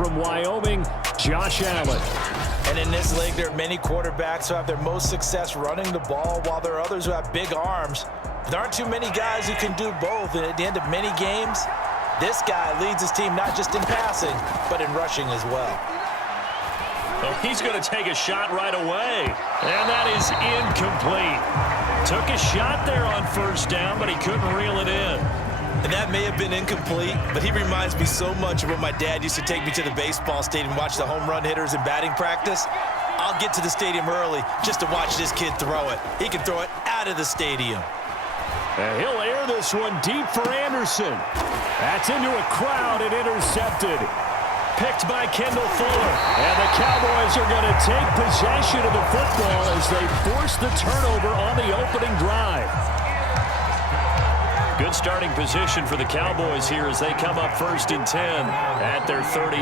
from Wyoming, Josh Allen. And in this league, there are many quarterbacks who have their most success running the ball, while there are others who have big arms. There aren't too many guys who can do both, and at the end of many games, this guy leads his team not just in passing, but in rushing as well. Well, he's going to take a shot right away, and that is incomplete. Took a shot there on first down, but he couldn't reel it in. And that may have been incomplete, but he reminds me so much of when my dad used to take me to the baseball stadium and watch the home run hitters in batting practice. I'll get to the stadium early just to watch this kid throw it. He can throw it out of the stadium. And he'll air this one deep for Anderson. That's into a crowd and intercepted. Picked by Kendall Fuller. And the Cowboys are going to take possession of the football as they force the turnover on the opening drive. Good starting position for the Cowboys here as they come up 1st and 10 at their 38.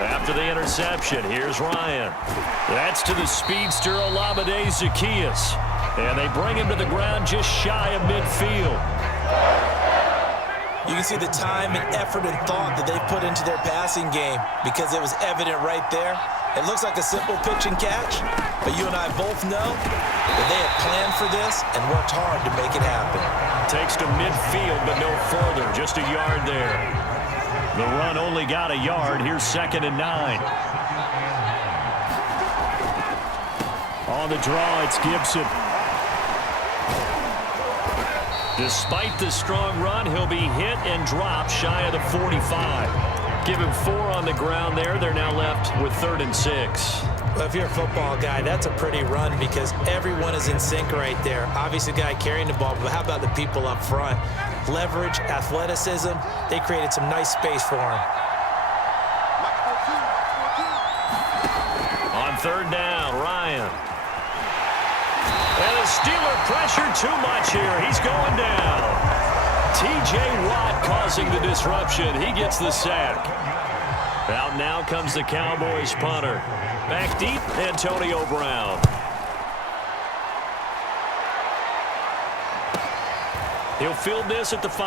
After the interception, here's Ryan. That's to the speedster Olamide Zaccheaus. And they bring him to the ground just shy of midfield. You can see the time and effort and thought that they put into their passing game because it was evident right there. It looks like a simple pitch and catch, but you and I both know that they had planned for this and worked hard to make it happen. Takes to midfield, but no further, just a yard there. The run only got a yard. Here's 2nd and 9. On the draw, it's Gibson. Despite the strong run, he'll be hit and dropped shy of the 45. Give him 4 on the ground there. They're now left with 3rd and 6. Well, if you're a football guy, that's a pretty run because everyone is in sync right there. Obviously, the guy carrying the ball, but how about the people up front? Leverage, athleticism, they created some nice space for him. On 3rd down, Ryan. And the Steeler pressure too much here. He's going down. T.J. Watt causing the disruption. He gets the sack. Out now comes the Cowboys punter. Back deep, Antonio Brown. He'll field this at the 5.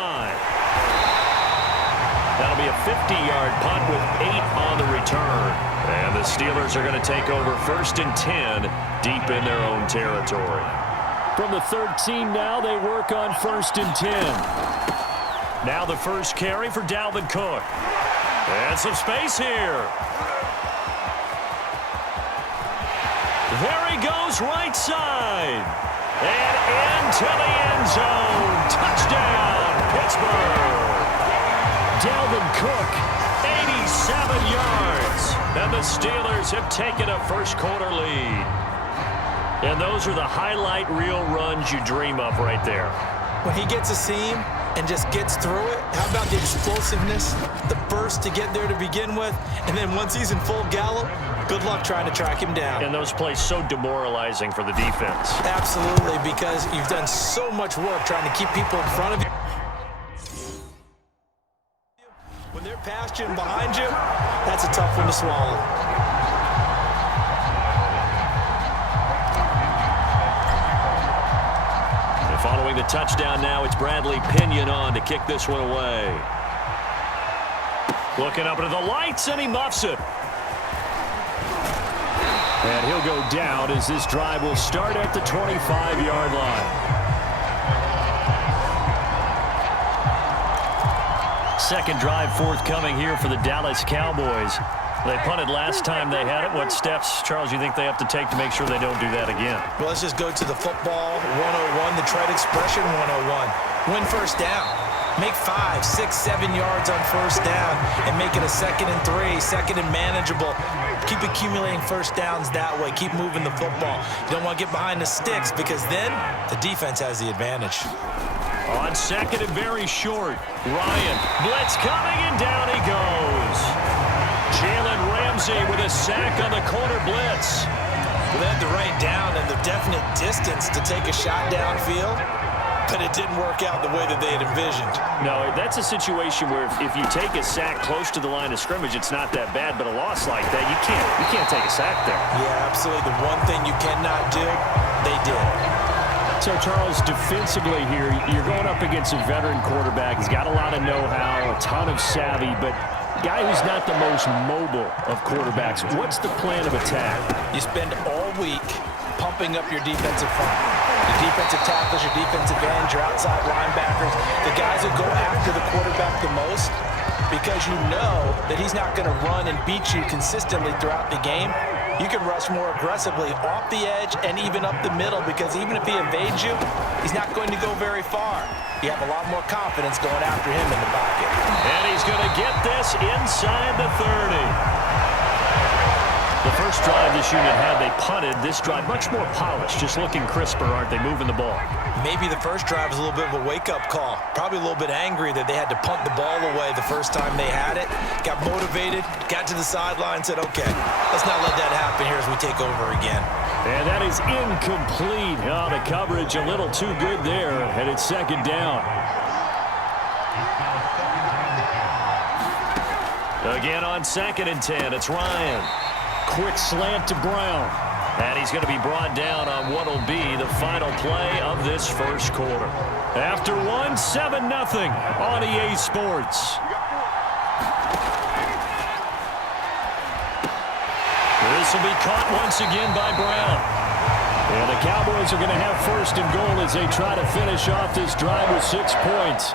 That'll be a 50-yard punt with 8 on the return. And the Steelers are going to take over 1st and 10 deep in their own territory. From the 13 now, they work on 1st and 10. Now the first carry for Dalvin Cook. And some space here. There he goes, right side. And into the end zone. Touchdown, Pittsburgh. Dalvin Cook, 87 yards. And the Steelers have taken a first-quarter lead. And those are the highlight reel runs you dream of right there. When he gets a seam and just gets through it, how about the explosiveness, the burst to get there to begin with, and then once he's in full gallop, good luck trying to track him down. And those plays so demoralizing for the defense. Absolutely, because you've done so much work trying to keep people in front of you. When they're past you and behind you, that's a tough one to swallow. And following the touchdown now, it's Bradley Pinion on to kick this one away. Looking up into the lights, and he muffs it. And he'll go down as this drive will start at the 25-yard line. Second drive forthcoming here for the Dallas Cowboys. They punted last time they had it. What steps, Charles, you think they have to take to make sure they don't do that again? Well, let's just go to the football 101, the trade expression 101. Win first down. Make 5, 6, 7 yards on first down and make it a 2nd and 3, 2nd and manageable. Keep accumulating first downs that way. Keep moving the football. You don't want to get behind the sticks because then the defense has the advantage. On 2nd and very short, Ryan. Blitz coming, and down he goes. Jalen Ramsey with a sack on the corner blitz. Well, they had the right down and the definite distance to take a shot downfield, but it didn't work out the way that they had envisioned. No, that's a situation where if you take a sack close to the line of scrimmage, it's not that bad, but a loss like that, you can't take a sack there. Yeah, absolutely. The one thing you cannot do, they did. So, Charles, defensively here, you're going up against a veteran quarterback. He's got a lot of know-how, a ton of savvy, but guy who's not the most mobile of quarterbacks. What's the plan of attack? You spend all week pumping up your defensive front. Your defensive tackles, your defensive ends, your outside linebackers, the guys who go after the quarterback the most, because you know that he's not going to run and beat you consistently throughout the game. You can rush more aggressively off the edge and even up the middle, because even if he evades you, he's not going to go very far. You have a lot more confidence going after him in the pocket. And he's going to get this inside the 30. The first drive this unit had, they punted. This drive, much more polished, just looking crisper, aren't they, moving the ball? Maybe the first drive was a little bit of a wake-up call. Probably a little bit angry that they had to punt the ball away the first time they had it. Got motivated, got to the sideline, said, okay, let's not let that happen here as we take over again. And that is incomplete. Oh, the coverage a little too good there, and it's second down. Again on 2nd and 10, it's Ryan. Quick slant to Brown. And he's going to be brought down on what will be the final play of this first quarter. After one, 7-0 on EA Sports. This will be caught once again by Brown. And the Cowboys are going to have 1st and goal as they try to finish off this drive with 6 points.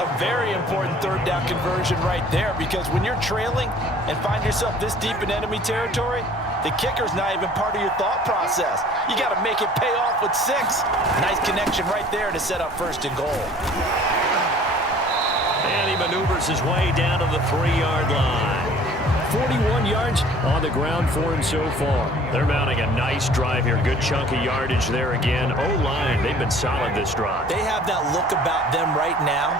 A very important 3rd down conversion right there, because when you're trailing and find yourself this deep in enemy territory, the kicker's not even part of your thought process. You got to make it pay off with 6. Nice connection right there to set up 1st and goal. And he maneuvers his way down to the 3-yard line. 41 yards on the ground for him so far. They're mounting a nice drive here. Good chunk of yardage there again. O-line, they've been solid this drive. They have that look about them right now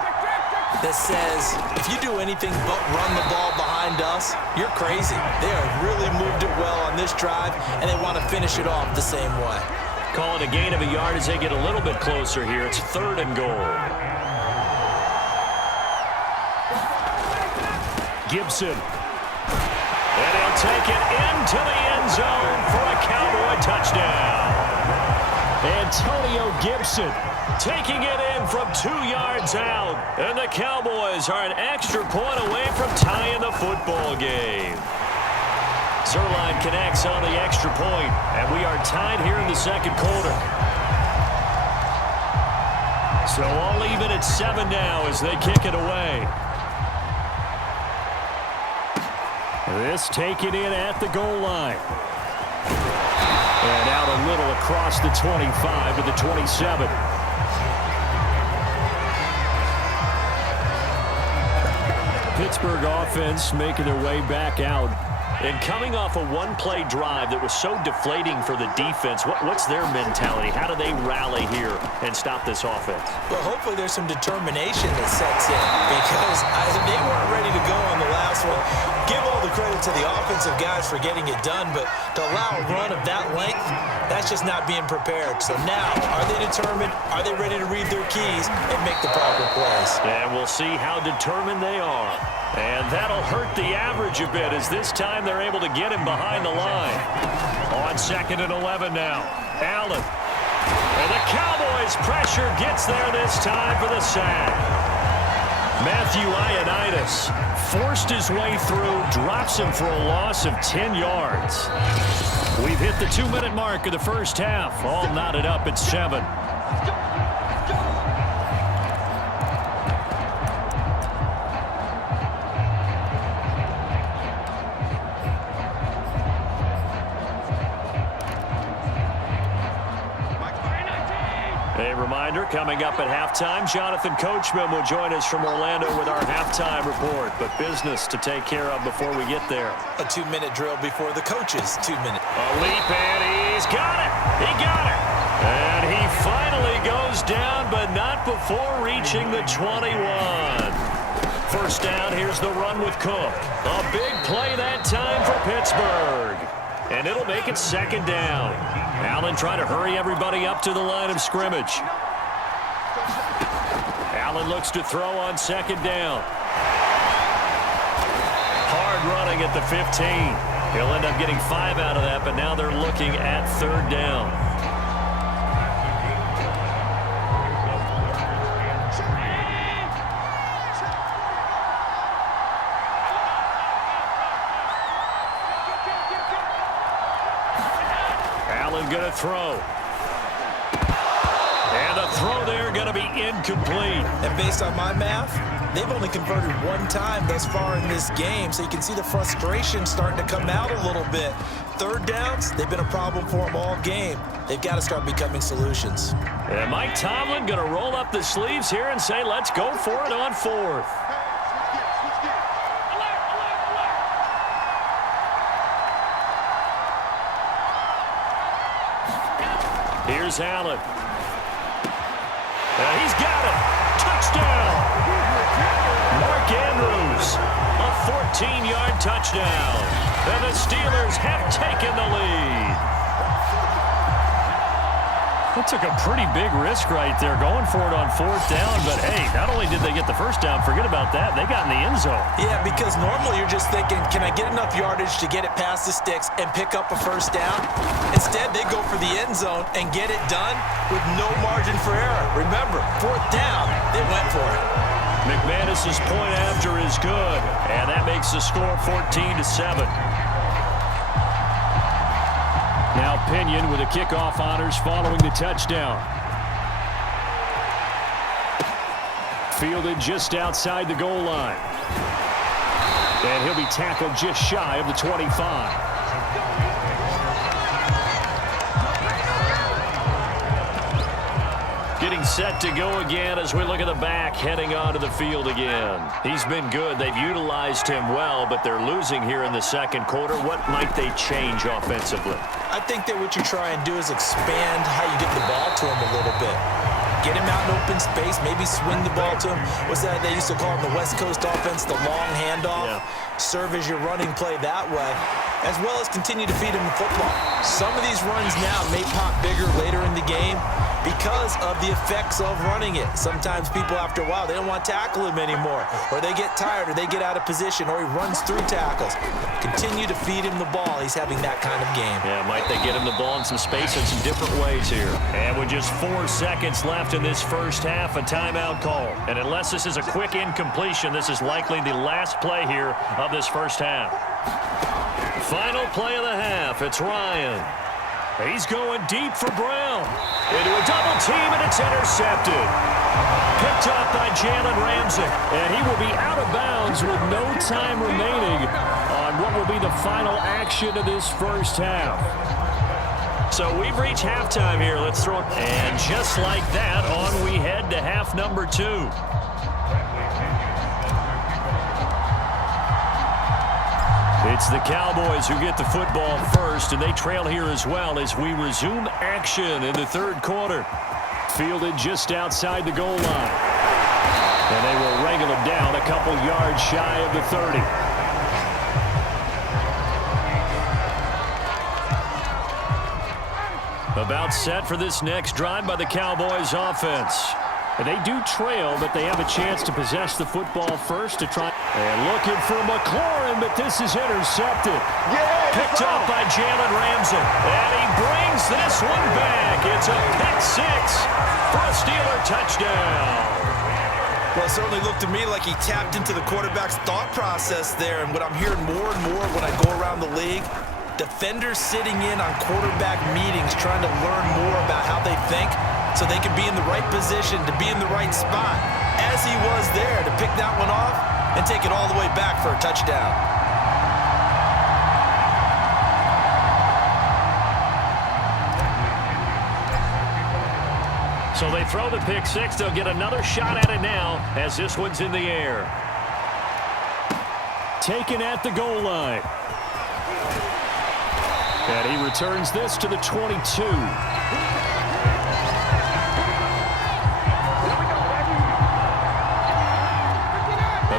that says, if you do anything but run the ball behind us, you're crazy. They have really moved it well on this drive, and they want to finish it off the same way. Call it a gain of a yard as they get a little bit closer here. It's 3rd and goal. Gibson. And he'll take it into the end zone for a Cowboy touchdown. Antonio Gibson taking it in from 2 yards out. And the Cowboys are an extra point away from tying the football game. Zerline connects on the extra point, and we are tied here in the 2nd quarter. So all even at 7 now as they kick it away. This taken in at the goal line. And out a little across the 25 to the 27. Pittsburgh offense making their way back out. And coming off a one-play drive that was so deflating for the defense, what's their mentality? How do they rally here and stop this offense? Well, hopefully there's some determination that sets in, because they weren't ready to go on the last one. Give all the credit to the offensive guys for getting it done, but to allow a run of that length, that's just not being prepared. So now, are they determined? Are they ready to read their keys and make the proper plays? And we'll see how determined they are. And that'll hurt the average a bit as this time they're able to get him behind the line. On 2nd and 11 now. Allen. And the Cowboys' pressure gets there this time for the sack. Matthew Ioannidis forced his way through, drops him for a loss of 10 yards. We've hit the 2-minute mark of the first half. All knotted up at 7. A reminder, coming up at halftime, Jonathan Coachman will join us from Orlando with our halftime report. But business to take care of before we get there. A 2-minute drill before the coaches' 2-minute. A leap, and he's got it. He got it. And he finally goes down, but not before reaching the 21. First down, here's the run with Cook. A big play that time for Pittsburgh. And it'll make it 2nd down. Allen trying to hurry everybody up to the line of scrimmage. Allen looks to throw on 2nd down. Hard running at the 15. He'll end up getting 5 out of that, but now they're looking at 3rd down. going to throw. And the throw there going to be incomplete. And based on my math, they've only converted one time thus far in this game, so you can see the frustration starting to come out a little bit. Third downs, they've been a problem for them all game. They've got to start becoming solutions. And Mike Tomlin going to roll up the sleeves here and say, let's go for it on fourth. Here's Allen. He's got it. Touchdown. Mark Andrews, a 14-yard touchdown. And the Steelers have taken the lead. That took a pretty big risk right there, going for it on fourth down. But, hey, not only did they get the first down, forget about that, they got in the end zone. Yeah, because normally you're just thinking, can I get enough yardage to get it past the sticks and pick up a first down? Instead, they go for the end zone and get it done with no margin for error. Remember, fourth down, they went for it. McManus's point after is good, and that makes the score 14-7. Now Pinion with the kickoff honors following the touchdown. Fielded just outside the goal line. And he'll be tackled just shy of the 25. Getting set to go again as we look at the back heading onto the field again. He's been good. They've utilized him well, but they're losing here in the second quarter. What might they change offensively? I think that what you try and do is expand how you get the ball to him a little bit. Get him out in open space, maybe swing the ball to him. What's that they used to call in the West Coast offense, the long handoff? Yeah. Serve as your running play that way, as well as continue to feed him the football. Some of these runs now may pop bigger later in the game because of the effects of running it. Sometimes people, after a while, they don't want to tackle him anymore, or they get tired, or they get out of position, or he runs through tackles. Continue to feed him the ball. He's having that kind of game. Yeah, might they get him the ball in some space in some different ways here. And with just 4 seconds left in this first half, a timeout call. And unless this is a quick incompletion, this is likely the last play here of this first half. Final play of the half. It's Ryan. He's going deep for Brown. Into a double team, and it's intercepted. Picked up by Jalen Ramsey. And he will be out of bounds with no time remaining on what will be the final action of this first half. So we've reached halftime here. Let's throw it. And just like that, on we head to half number 2. It's the Cowboys who get the football first, and they trail here as well as we resume action in the third quarter. Fielded just outside the goal line. And they will wrangle him down a couple yards shy of the 30. About set for this next drive by the Cowboys offense. And they do trail, but they have a chance to possess the football first to try. And looking for McLaurin, but this is intercepted. Picked up by Jalen Ramsey. And he brings this one back. It's a pick 6 for a Steeler touchdown. Well, it certainly looked to me like he tapped into the quarterback's thought process there. And what I'm hearing more and more when I go around the league, defenders sitting in on quarterback meetings trying to learn more about how they think so they can be in the right position, to be in the right spot, as he was there to pick that one off and take it all the way back for a touchdown. So they throw the pick 6. They'll get another shot at it now as this one's in the air. Taken at the goal line. And he returns this to the 22.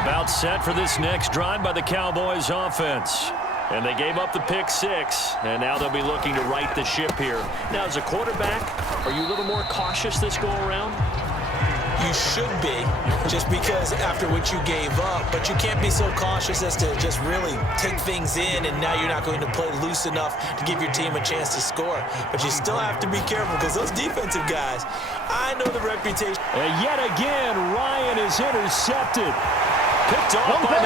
About set for this next drive by the Cowboys offense. And they gave up the pick 6, and now they'll be looking to right the ship here. Now, as a quarterback, are you a little more cautious this go-around? You should be, just because after what you gave up, but you can't be so cautious as to just really take things in, and now you're not going to play loose enough to give your team a chance to score. But you still have to be careful, because those defensive guys, I know the reputation. And yet again, Ryan is intercepted. Picked off by